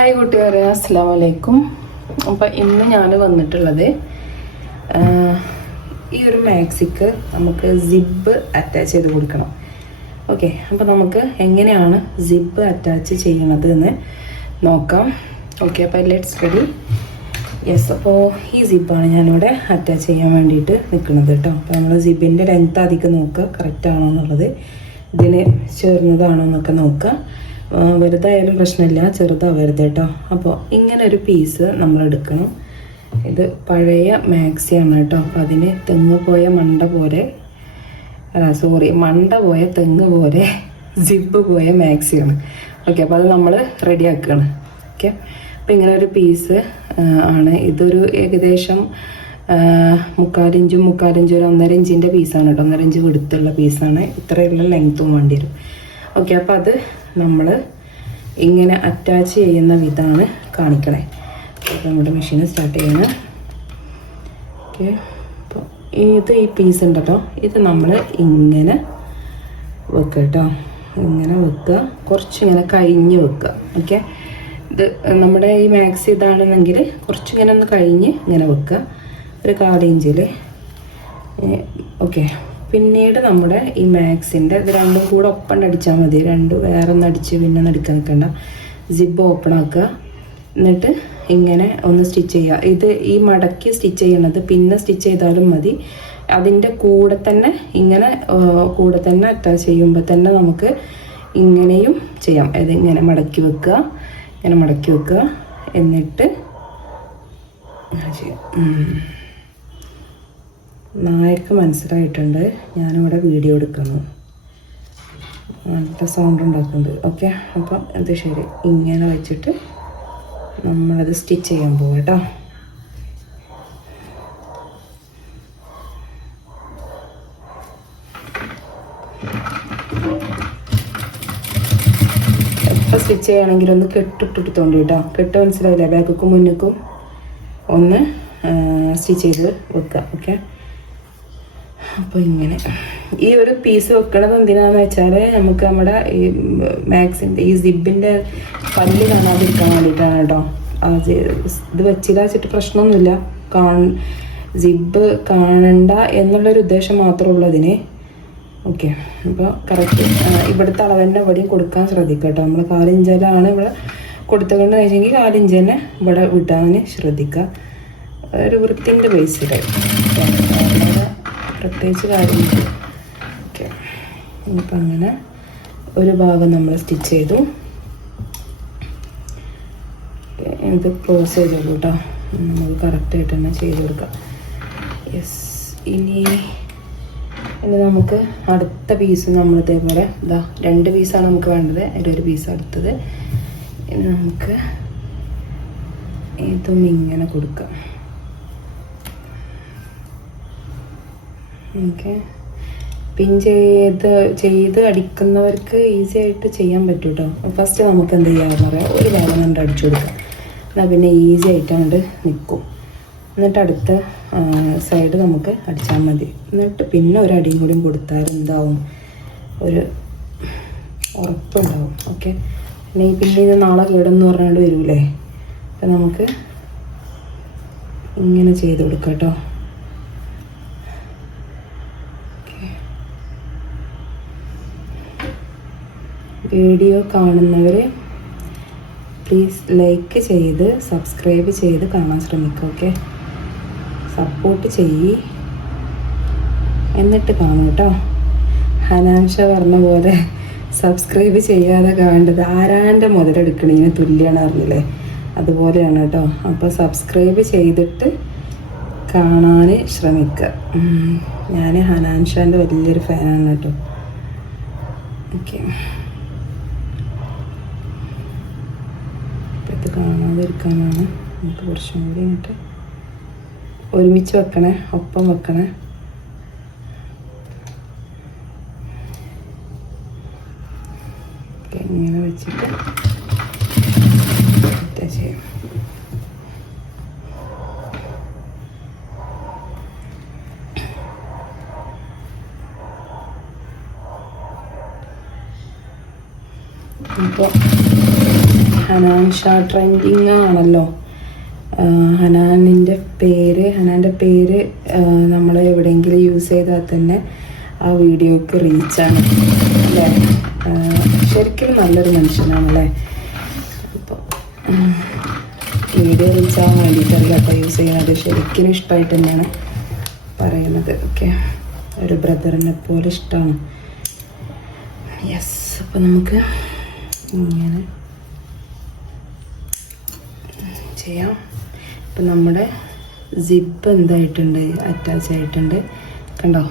Hi കൂട്ടുകാരെ അസ്സാം വലൈക്കും അപ്പോൾ ഇന്ന് ഞാൻ വന്നിട്ടുള്ളത് ഈ ഒരു മാക്സിക്ക് നമുക്ക് സിബ് അറ്റാച്ച് ചെയ്ത് കൊടുക്കണം. ഓക്കെ അപ്പോൾ നമുക്ക് എങ്ങനെയാണ് സിബ് അറ്റാച്ച് ചെയ്യണത് എന്ന് നോക്കാം. ഓക്കെ അപ്പോൾ ലെറ്റ്സ് റെഡി യെസ് അപ്പോൾ ഈ സിബാണ് ഞാനിവിടെ അറ്റാച്ച് ചെയ്യാൻ വേണ്ടിയിട്ട് നിൽക്കുന്നത് കേട്ടോ അപ്പോൾ നമ്മൾ സിബിന്റെ ലെങ്ത് അധികം നോക്കുക കറക്റ്റ് ആണോ എന്നുള്ളത്. ഇതിന് ചേർന്നതാണോ എന്നൊക്കെ നോക്കുക. വലുതായാലും പ്രശ്നമില്ല. ചെറുതാവരുത് കേട്ടോ അപ്പോൾ ഇങ്ങനെ ഒരു പീസ് നമ്മൾ എടുക്കണം. ഇത് പഴയ മാക്സി ആണ് കേട്ടോ അപ്പോൾ അതിന് തെങ്ങ് പോയ മണ്ട പോലെ സോറി മണ്ട പോയ തെങ്ങ് പോലെ ജിബ് പോയ മാക്സിയാണ് ഓക്കെ അപ്പോൾ അത് നമ്മൾ റെഡിയാക്കുകയാണ് ഓക്കെ അപ്പോൾ ഇങ്ങനെ ഒരു പീസ് ആണ്. ഇതൊരു ഏകദേശം മുക്കാലിഞ്ചും മുക്കാലിഞ്ചും ഒരു ഒന്നര ഇഞ്ചിന്റെ പീസാണ് കേട്ടോ ഒന്നര ഇഞ്ച് വിടുത്തുള്ള പീസാണ് ഇത്രയുള്ള ലെങ്ത്തും വേണ്ടി വരും. ഓക്കെ അപ്പോൾ അത് നമ്മൾ ഇങ്ങനെ അറ്റാച്ച് ചെയ്യുന്ന വിധമാണ് കാണിക്കണേ. അപ്പോൾ നമ്മുടെ മെഷീൻ സ്റ്റാർട്ട് ചെയ്യണം. ഓക്കെ അപ്പോൾ ഇത് ഈ പീസ് ഉണ്ടല്ലോ. ഇത് നമ്മൾ ഇങ്ങനെ വെക്കുക കേട്ടോ ഇങ്ങനെ വെക്കുക കുറച്ചിങ്ങനെ കഴിഞ്ഞ് വെക്കുക ഓക്കെ ഇത് നമ്മുടെ ഈ മാക്സ് ഇതാണെന്നെങ്കിൽ കുറച്ചിങ്ങനെ ഒന്ന് കഴിഞ്ഞ് ഇങ്ങനെ വെക്കുക ഒരു കാലിഞ്ചിൽ ഓക്കെ പിന്നീട് നമ്മുടെ ഈ മാക്സിന്റെ ഇത് രണ്ടും കൂടെ ഒപ്പം അടിച്ചാൽ മതി. രണ്ടും വേറെ ഒന്ന് അടിച്ച് പിന്നെ അടിക്കാൻ നിൽക്കണ്ട. സിബ് ഓപ്പൺ ആക്കുക. എന്നിട്ട് ഇങ്ങനെ ഒന്ന് സ്റ്റിച്ച് ചെയ്യുക. ഇത് ഈ മടക്കി സ്റ്റിച്ച് ചെയ്യണത് പിന്നെ സ്റ്റിച്ച് ചെയ്താലും മതി. അതിന്റെ കൂടെ തന്നെ ഇങ്ങനെ കൂടെ തന്നെ അറ്റാച്ച് ചെയ്യുമ്പോൾ തന്നെ നമുക്ക് ഇങ്ങനെയും ചെയ്യാം. ഇത് ഇങ്ങനെ മടക്കി വെക്കുക. ഇങ്ങനെ മടക്കി വെക്കുക. എന്നിട്ട് ചെയ്യാം. നായക്ക് മനസ്സിലായിട്ടുണ്ട്. ഞാനിവിടെ വീഡിയോ എടുക്കുന്നു. അങ്ങനത്തെ സൗണ്ട് ഉണ്ടാക്കുന്നുണ്ട്. ഓക്കെ അപ്പം ഇത് ശരി. ഇങ്ങനെ വെച്ചിട്ട് നമ്മളത് സ്റ്റിച്ച് ചെയ്യാൻ പോകും കേട്ടോ. എപ്പോൾ സ്റ്റിച്ച് ചെയ്യുകയാണെങ്കിലും ഒന്ന് കെട്ടിട്ടെടുത്തോണ്ട് കേട്ടോ. കെട്ട് മനസ്സിലായില്ല? ബാക്കും മുന്നേക്കും ഒന്ന് സ്റ്റിച്ച് ചെയ്ത് വെക്കുക. ഓക്കെ അപ്പോൾ ഇങ്ങനെ. ഈ ഒരു പീസ് വെക്കണത് എന്തിനാന്ന് വെച്ചാൽ നമുക്ക് നമ്മുടെ ഈ മാക്സിന്റെ ഈ സിബിന്റെ പല്ല് കാണാതിരിക്കാൻ വേണ്ടിയിട്ടാണ് കേട്ടോ. ആ ഇത് വെച്ചില്ല വെച്ചിട്ട് പ്രശ്നമൊന്നുമില്ല. കാൺ സിബ് കാണണ്ട എന്നുള്ളൊരു ഉദ്ദേശം മാത്രമേ ഉള്ളൂ അതിന്. ഓക്കെ. അപ്പോൾ കറക്റ്റ് ഇവിടുത്തെ അളവ് തന്നെ ഇവിടെയും കൊടുക്കാൻ ശ്രദ്ധിക്കുക കേട്ടോ. നമ്മൾ കാലിഞ്ചലാണ് ഇവിടെ കൊടുത്തുകൊണ്ട് വെച്ചെങ്കിൽ കാലിഞ്ച് തന്നെ ഇവിടെ വിടാൻ ശ്രദ്ധിക്കുക. ഒരു വൃത്തിന്റെ ബേസിൽ പ്രത്യേകിച്ച് കാര്യമില്ല. ഓക്കെ ഇനിയിപ്പോൾ അങ്ങനെ ഒരു ഭാഗം നമ്മൾ സ്റ്റിച്ച് ചെയ്തു. ഇത് ക്ലോസ് ചെയ്തോളൂ കേട്ടോ നമുക്ക് കറക്റ്റായിട്ട് തന്നെ ചെയ്ത് കൊടുക്കാം. യെസ് ഇനി ഇനി നമുക്ക് അടുത്ത പീസ് നമ്മൾ ഇതേപോലെ ഇതാ രണ്ട് പീസാണ് നമുക്ക് വേണ്ടത്. ഒരു പീസ് അടുത്തത്. ഇനി നമുക്ക് ഇതും ഇങ്ങനെ കൊടുക്കാം. ഓക്കെ പിൻ ചെയ്ത് ചെയ്ത് അടിക്കുന്നവർക്ക് ഈസി ആയിട്ട് ചെയ്യാൻ പറ്റും കേട്ടോ ഫസ്റ്റ് നമുക്ക് എന്ത് ചെയ്യാമെന്ന് പറയാം. ഒരു വേല കണ്ട് അടിച്ചു കൊടുക്കാം. എന്നാൽ പിന്നെ ഈസി ആയിട്ട് അങ്ങോട്ട് നിൽക്കും എന്നിട്ട് അടുത്ത സൈഡ് നമുക്ക് അടിച്ചാൽ മതി. എന്നിട്ട് പിന്നെ ഒരു അടിയും കൂടിയും കൊടുത്താൽ എന്താവും? ഒരു ഉറപ്പുണ്ടാവും. ഓക്കെ പിന്നെ പിന്നെ ഇത് നാളെ കേടെന്ന് പറഞ്ഞുകൊണ്ട് വരൂലേ? അപ്പം നമുക്ക് ഇങ്ങനെ ചെയ്ത് കൊടുക്കാം കേട്ടോ. വീഡിയോ കാണുന്നവർ പ്ലീസ് ലൈക്ക് ചെയ്ത് സബ്സ്ക്രൈബ് ചെയ്ത് കാണാൻ ശ്രമിക്കുക ഓക്കെ സപ്പോർട്ട് ചെയ്യ്. എന്നിട്ട് കാണും കേട്ടോ ഹനാംഷ പറഞ്ഞ പോലെ സബ്സ്ക്രൈബ് ചെയ്യാതെ കാണേണ്ടത് ആരാന്റെ മുതലെടുക്കണതിന് തുല്യമാണ് അറിഞ്ഞില്ലേ അതുപോലെയാണ് കേട്ടോ അപ്പോൾ സബ്സ്ക്രൈബ് ചെയ്തിട്ട് കാണാൻ ശ്രമിക്കുക ഞാൻ ഹനാൻഷാന്റെ വലിയൊരു ഫാനാണ് കേട്ടോ ഓക്കെ ഇത് കാണാതിരിക്കാനാണ്. നമുക്ക് കുറച്ചും കൂടി ഇങ്ങോട്ട് ഒരുമിച്ച് വെക്കണേ ഒപ്പം വെക്കണേ. ഇങ്ങനെ വെച്ചിട്ട് ചെയ്യാം? ഇപ്പോൾ ഹനാൻ ഷാ ട്രെൻഡിങ് ആണല്ലോ ഹനാനിന്റെ പേര് ഹനാന്റെ പേര് നമ്മൾ എവിടെയെങ്കിലും യൂസ് ചെയ്താൽ തന്നെ ആ വീഡിയോക്ക് റീച്ചാണ് അല്ലേ? ശരിക്കും നല്ലൊരു മനുഷ്യനാണല്ലേ? അപ്പോൾ വീഡിയോ റീച്ചാകാൻ വേണ്ടിയിട്ടല്ല കേട്ടോ യൂസ് ചെയ്യുന്നത്. ശരിക്കും ഇഷ്ടമായിട്ട് തന്നെയാണ് പറയുന്നത്. ഓക്കെ? ഒരു ബ്രദറിനെ പോലെ ഇഷ്ടമാണ്. യെസ് അപ്പോൾ നമുക്ക് ഇങ്ങനെ ചെയ്യാം. ഇപ്പം നമ്മുടെ സിപ്പ് എന്തായിട്ടുണ്ട്? അറ്റാച്ച് ആയിട്ടുണ്ട്. കണ്ടോ?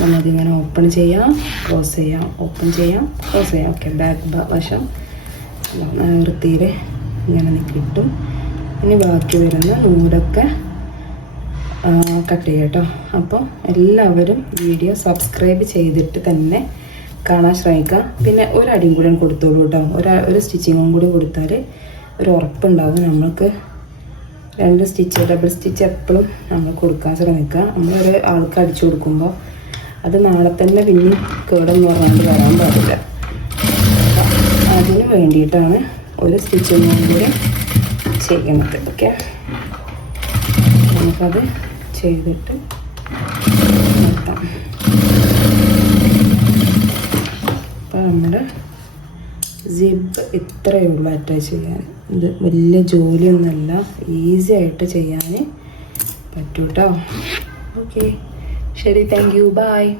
നമ്മളതിങ്ങനെ ഓപ്പൺ ചെയ്യാം ക്ലോസ് ചെയ്യാം ഓപ്പൺ ചെയ്യാം ക്ലോസ് ചെയ്യാം. ഓക്കെ ബാക്ക് വശം. വൃത്തിയിൽ ഇങ്ങനെ കിട്ടും. ഇനി ബാക്കി വരുന്ന നൂലൊക്കെ കട്ട് ചെയ്യാം കേട്ടോ. അപ്പോൾ എല്ലാവരും വീഡിയോ സബ്സ്ക്രൈബ് ചെയ്തിട്ട് തന്നെ കാണാൻ ശ്രമിക്കുക. പിന്നെ ഒരു അടിയും കൂടി കൊടുത്തോളൂ കേട്ടോ. ഒരു ഒരു സ്റ്റിച്ചിങ്ങും കൂടി കൊടുത്താൽ ഒരു ഉറപ്പുണ്ടാവും നമ്മൾക്ക് രണ്ട് സ്റ്റിച്ച് ഡബിൾ സ്റ്റിച്ച് എപ്പോഴും നമ്മൾ കൊടുക്കാൻ ശ്രമിക്കുക. നമ്മളൊരു ആൾക്ക് അടിച്ചു കൊടുക്കുമ്പോൾ അത് നാളെ തന്നെ പിന്നെ കേടെന്ന് പറഞ്ഞുകൊണ്ട് വരാൻ പാടില്ല. അതിന് വേണ്ടിയിട്ടാണ് ഒരു സ്റ്റിച്ച് കൂടി ചെയ്യുന്നത് ഓക്കെ? നമുക്കത് ചെയ്തിട്ട് നിർത്താം. അപ്പോൾ നമ്മുടെ സിബ് ഇത്രയേ ഉള്ളൂ അറ്റാച്ച് ചെയ്യാൻ. ഇത് വലിയ ജോലിയൊന്നുമല്ല. ഈസി ആയിട്ട് ചെയ്യാൻ പറ്റൂട്ടോ ഓക്കെ ശരി താങ്ക് യു ബൈ